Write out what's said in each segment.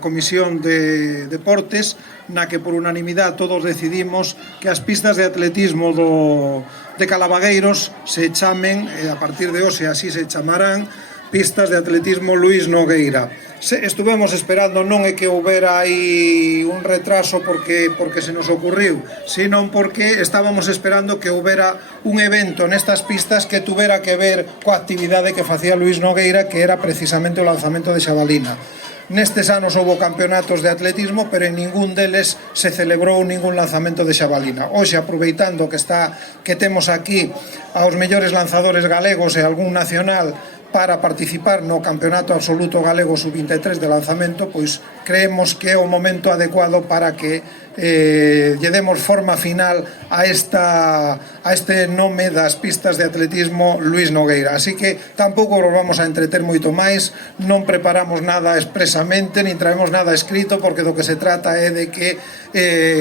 Comisión de Deportes, na que por unanimidade todos decidimos que as pistas de atletismo de Calabagueiros se chamen, a partir de hoxe así se chamarán, pistas de atletismo Luís Nogueira. Estuvemos esperando, non é que houbera aí un retraso porque se nos ocurriu, sino porque estábamos esperando que houbera un evento nestas pistas que tuvera que ver coa actividade que facía Luís Nogueira, que era precisamente o lanzamento de xabalina. Nestes anos houve campeonatos de atletismo, pero en ningún deles se celebrou ningún lanzamento de xabalina. Hoxe, aproveitando que temos aquí aos mellores lanzadores galegos e algún nacional para participar no Campeonato Absoluto Galego Sub-23 de lanzamento, pois creemos que é o momento adecuado para que lle demos forma final a este nome das pistas de atletismo Luís Nogueira. Así que tampouco nos vamos a entreter moito máis, non preparamos nada expresamente, nin traemos nada escrito, porque do que se trata é de que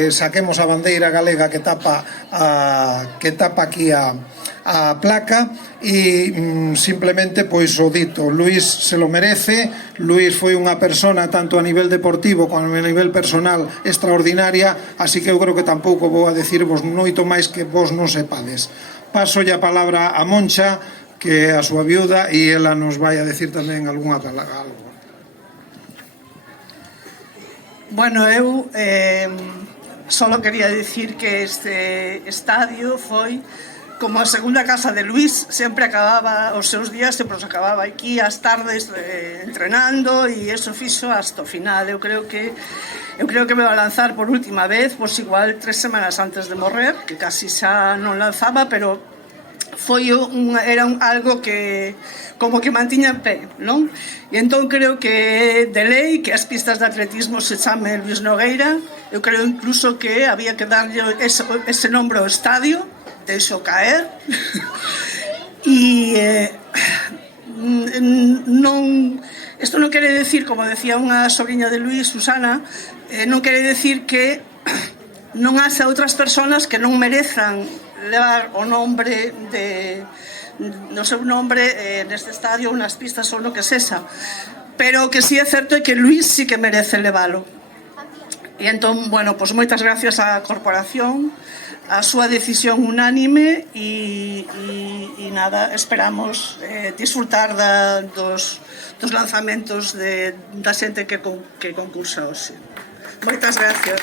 saquemos a bandeira galega que tapa aquí a placa e simplemente pois o dito, Luís se lo merece. Luís foi unha persona tanto a nivel deportivo como a nivel personal extraordinaria, así que eu creo que tampouco vou a decirvos moito máis que vos non sepades. Pasolle a palabra a Moncha, que é a súa viuda, e ela nos vai a decir tamén algunha palabra. Bueno, eu solo quería decir que este estadio foi como a segunda casa de Luís. Sempre acababa os seus días, sempre os acababa aquí ás tardes entrenando, e eso fixo hasta o final. Eu creo que me va a lanzar por última vez, pois igual 3 semanas antes de morrer, que casi xa non lanzaba, pero era algo que como que mantiña en pé, non? E entón creo que de lei que as pistas de atletismo se chame Luís Nogueira. Eu creo incluso que había que darlle ese nombre ao estadio, deixo caer. E isto non quere decir, como decía unha sobrinha de Luís, Susana, non quere decir que non haxa outras persoas que non merezan levar o nombre no seu nombre neste estadio, nas pistas ou no que sexa, pero o que sí é certo é que Luís sí que merece levalo. E entón, bueno, pois moitas gracias á corporación, a súa decisión unánime, e nada, esperamos disfrutar dos lanzamentos da xente que concursa hoxe. Moitas gracias.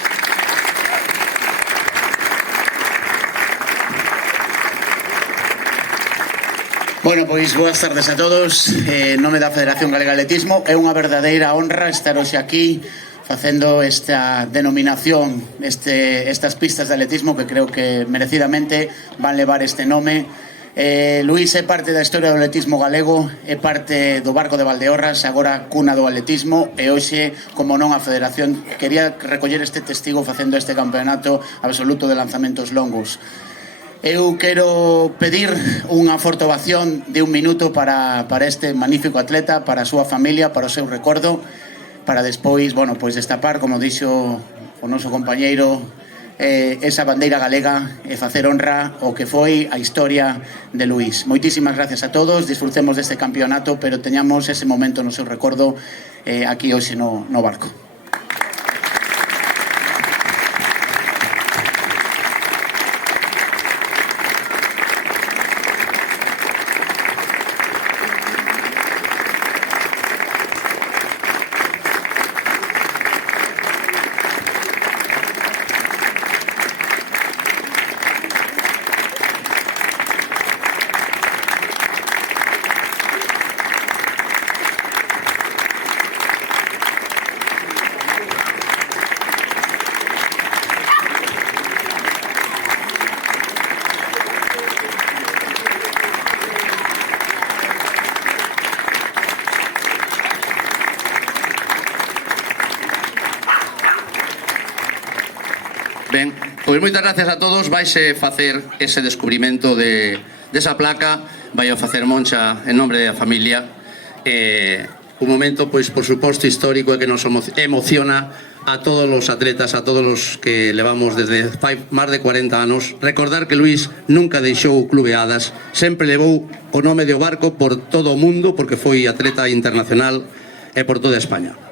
Bueno, pois boas tardes a todos. En nome da Federación Galega de Atletismo, é unha verdadeira honra estar hoxe aquí facendo esta denominación, estas pistas de atletismo que creo que merecidamente van levar este nome. Luís é parte da historia do atletismo galego, é parte do Barco de Valdeorras, agora cuna do atletismo, e hoxe, como non, a Federación quería recoller este testigo facendo este campeonato absoluto de lanzamentos longos. Eu quero pedir unha forte ovación de 1 minuto para este magnífico atleta, para a súa familia, para o seu recordo, para despois, bueno, pois destapar, como dixo o noso compañeiro, esa bandeira galega e facer honra ao que foi a historia de Luís. Moitísimas gracias a todos, disfrutemos deste campeonato, pero teñamos ese momento no seu recordo aquí hoxe no barco. Ben, pois moitas gracias a todos. Vaise facer ese descubrimento desa placa, vai a facer Moncha en nombre da familia. Un momento, pois, por suposto, histórico e que nos emociona a todos os atletas, a todos os que levamos desde máis de 40 anos. Recordar que Luís nunca deixou o Clube Hadas, sempre levou o nome do barco por todo o mundo, porque foi atleta internacional e por toda España.